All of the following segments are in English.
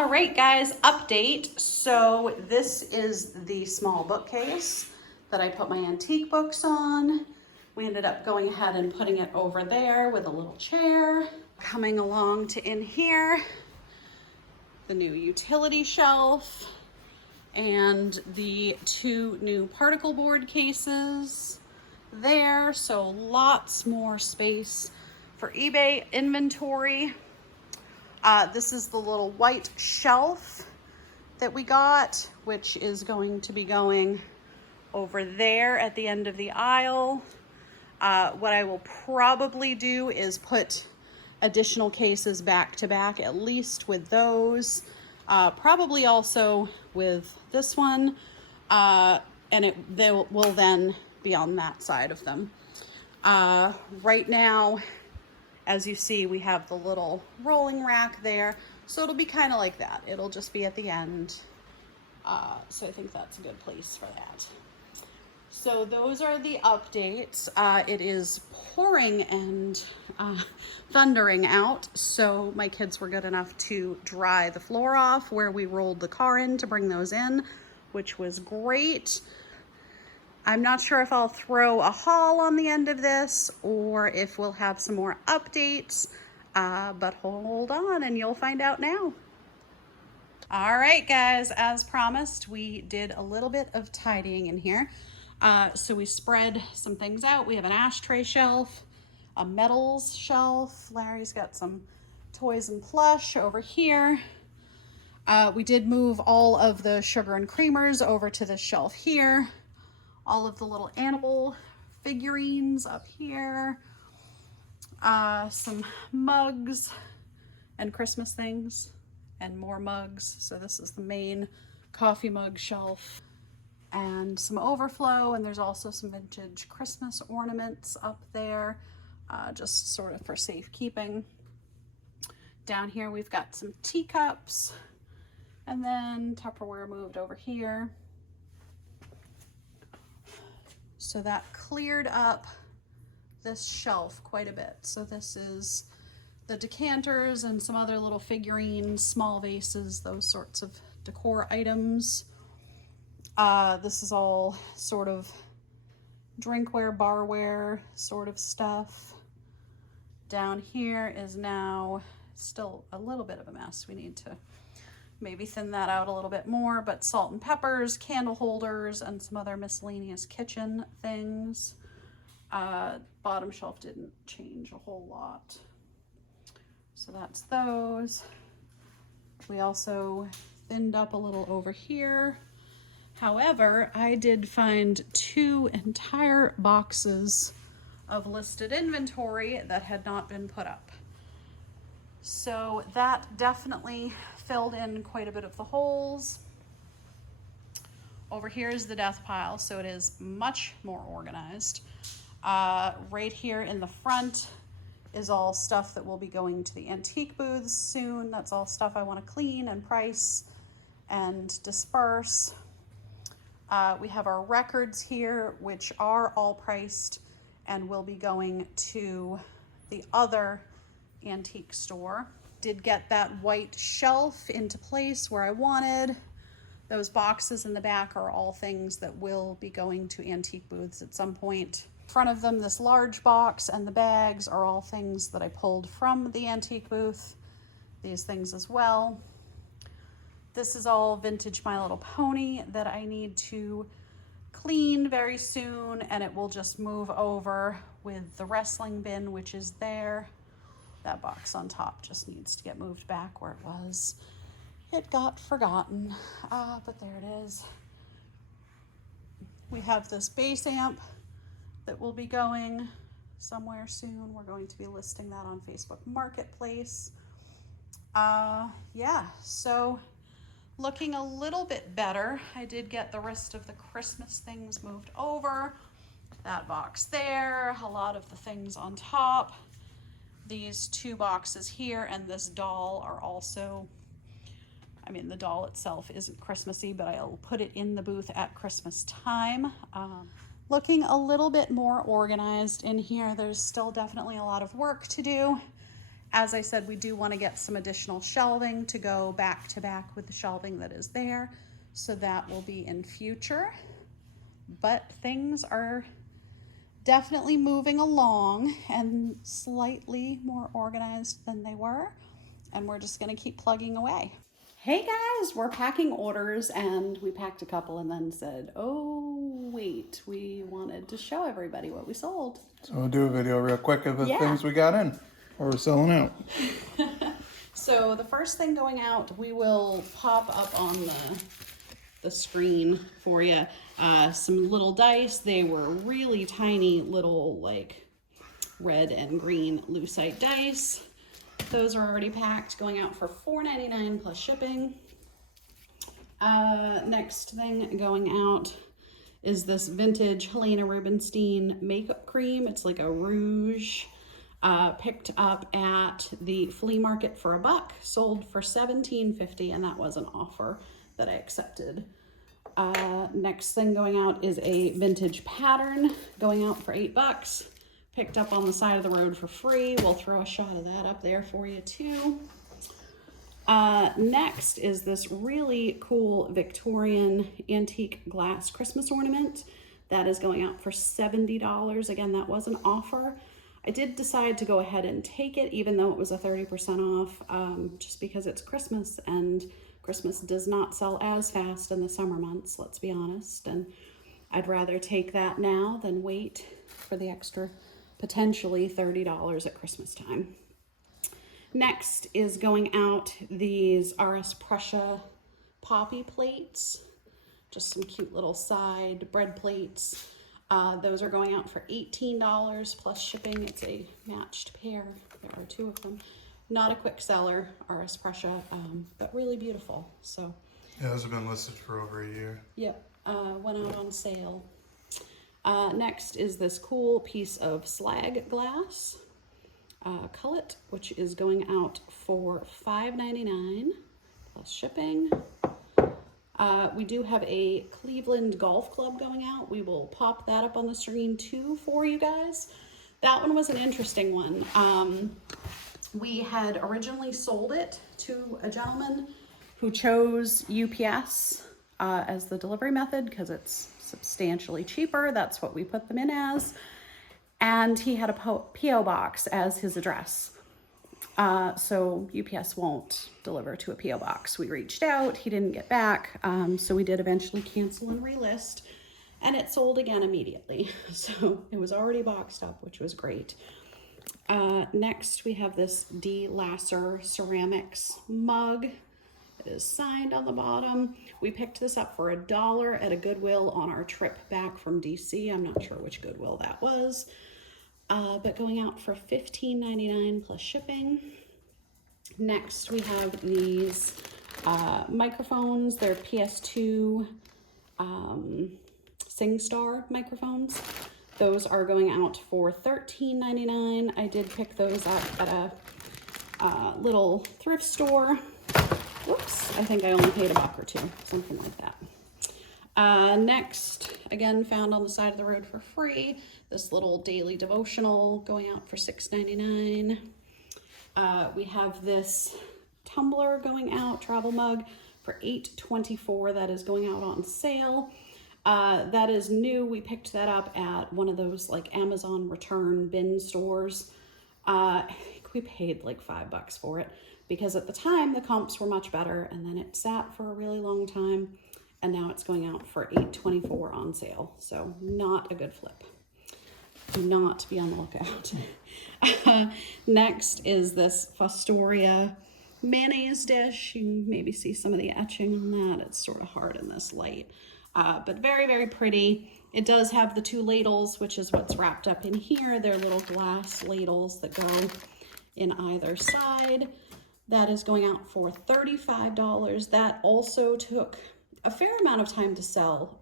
All right, guys, update. So this is the small bookcase that I put my antique books on. We ended up going ahead and putting it over there with a little chair. Coming along to in here, the new utility shelf and the two new particle board cases there. So lots more space for eBay inventory. This is the little white shelf that we got, which is going to be going over there at the end of the aisle. What I will probably do is put additional cases back to back, at least with those. Probably also with this one, and they will then be on that side of them. Right now, as you see, we have the little rolling rack there, so it'll be kind of like that. It'll just be at the end. So I think that's a good place for that. So those are the updates. It is pouring and thundering out, so my kids were good enough to dry the floor off where we rolled the car in to bring those in, which was great. I'm not sure if I'll throw a haul on the end of this or if we'll have some more updates, but hold on and you'll find out now. All right, guys, as promised, we did a little bit of tidying in here. So we spread some things out. We have an ashtray shelf, a metals shelf. Larry's got some toys and plush over here. We did move all of the sugar and creamers over to this shelf here. All of the little animal figurines up here. Some mugs and Christmas things and more mugs. So this is the main coffee mug shelf. And some overflow, and there's also some vintage Christmas ornaments up there, just sort of for safekeeping. Down here we've got some teacups, and then Tupperware moved over here. So that cleared up this shelf quite a bit. So this is the decanters and some other little figurines, small vases, those sorts of decor items. This is all sort of drinkware, barware sort of stuff. Down here is now still a little bit of a mess. We need to maybe thin that out a little bit more, but salt and peppers, candle holders, and some other miscellaneous kitchen things. Bottom shelf didn't change a whole lot. So that's those. We also thinned up a little over here. However, I did find two entire boxes of listed inventory that had not been put up. So that definitely filled in quite a bit of the holes. Over here is the death pile, so it is much more organized. Right here in the front is all stuff that will be going to the antique booths soon. That's all stuff I want to clean and price and disperse. We have our records here, which are all priced and will be going to the other antique store. Did get that white shelf into place where I wanted. Those boxes in the back are all things that will be going to antique booths at some point. In front of them, this large box and the bags are all things that I pulled from the antique booth. These things as well. This is all vintage My Little Pony that I need to clean very soon, and it will just move over with the wrestling bin, which is there. That box on top just needs to get moved back where it was. It got forgotten, but there it is. We have this bass amp that will be going somewhere soon. We're going to be listing that on Facebook Marketplace. Yeah, so looking a little bit better. I did get the rest of the Christmas things moved over. That box there, a lot of the things on top. These two boxes here and this doll are also, I mean, the doll itself isn't Christmassy, but I'll put it in the booth at Christmas time. Looking a little bit more organized in here. There's still definitely a lot of work to do. As I said, we do want to get some additional shelving to go back to back with the shelving that is there. So that will be in future. But things are definitely moving along and slightly more organized than they were. And we're just going to keep plugging away. Hey guys, we're packing orders, and we packed a couple and then said, oh wait, we wanted to show everybody what we sold. So we'll do a video real quick of the things we got in or we're selling out. So the first thing going out, we will pop up on the screen for you. Some little dice. They were really tiny little like red and green lucite dice. Those are already packed, going out for $4.99 plus shipping. Next thing going out is this vintage Helena Rubinstein makeup cream. It's like a rouge, picked up at the flea market for $1, sold for $17.50, and that was an offer that I accepted. Next thing going out is a vintage pattern, going out for $8. Picked up on the side of the road for free. We'll throw a shot of that up there for you too. Next is this really cool Victorian antique glass Christmas ornament that is going out for $70. Again, that was an offer. I did decide to go ahead and take it even though it was a 30% off, just because it's Christmas and Christmas does not sell as fast in the summer months, let's be honest. And I'd rather take that now than wait for the extra potentially $30 at Christmas time. Next is going out these RS Prussia poppy plates, just some cute little side bread plates. Those are going out for $18 plus shipping. It's a matched pair. There are 2 of them. Not a quick seller, RS Prussia, but really beautiful. So yeah, those have been listed for over a year. Yep, went out on sale. Next is this cool piece of slag glass, cullet, which is going out for $5.99 plus shipping. We do have a Cleveland Golf Club going out. We will pop that up on the screen too for you guys. That one was an interesting one. We had originally sold it to a gentleman who chose UPS as the delivery method because it's substantially cheaper. That's what we put them in as. And he had a P.O. box as his address. So UPS won't deliver to a P.O. box. We reached out, he didn't get back. So we did eventually cancel and relist, and it sold again immediately. So it was already boxed up, which was great. Next we have this D. Lasser ceramics mug. It is signed on the bottom. We picked this up for $1 at a Goodwill on our trip back from DC. I'm not sure which Goodwill that was, but going out for $15.99 plus shipping. Next, we have these microphones. They're PS2 SingStar microphones. Those are going out for $13.99. I did pick those up at a little thrift store. Whoops, I think I only paid $1 or $2, something like that. Next, again, found on the side of the road for free, this little daily devotional going out for $6.99. We have this tumbler going out, travel mug, for $8.24. That is going out on sale. That is new. We picked that up at one of those like Amazon return bin stores. I think we paid like $5 for it, because at the time the comps were much better, and then it sat for a really long time, and now it's going out for $8.24 on sale. So not a good flip. Do not be on the lookout. Next is this Fostoria mayonnaise dish. You can maybe see some of the etching on that. It's sort of hard in this light, but very, very pretty. It does have the 2 ladles, which is what's wrapped up in here. They're little glass ladles that go in either side. That is going out for $35. That also took a fair amount of time to sell,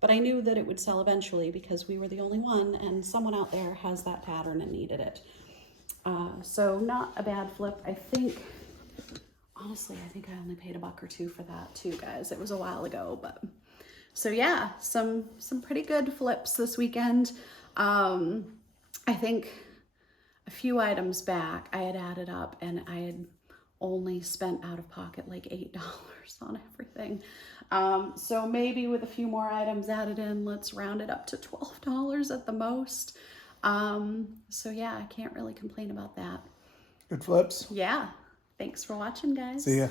but I knew that it would sell eventually because we were the only one, and someone out there has that pattern and needed it. So not a bad flip. I think, honestly, I think I only paid $1 or $2 for that too, guys. It was a while ago, but so yeah, some pretty good flips this weekend. I think a few items back, I had added up and I had only spent out of pocket like $8 on everything. So maybe with a few more items added in, let's round it up to $12 at the most. So yeah, I can't really complain about that. Good flips. Yeah. Thanks for watching, guys. See ya.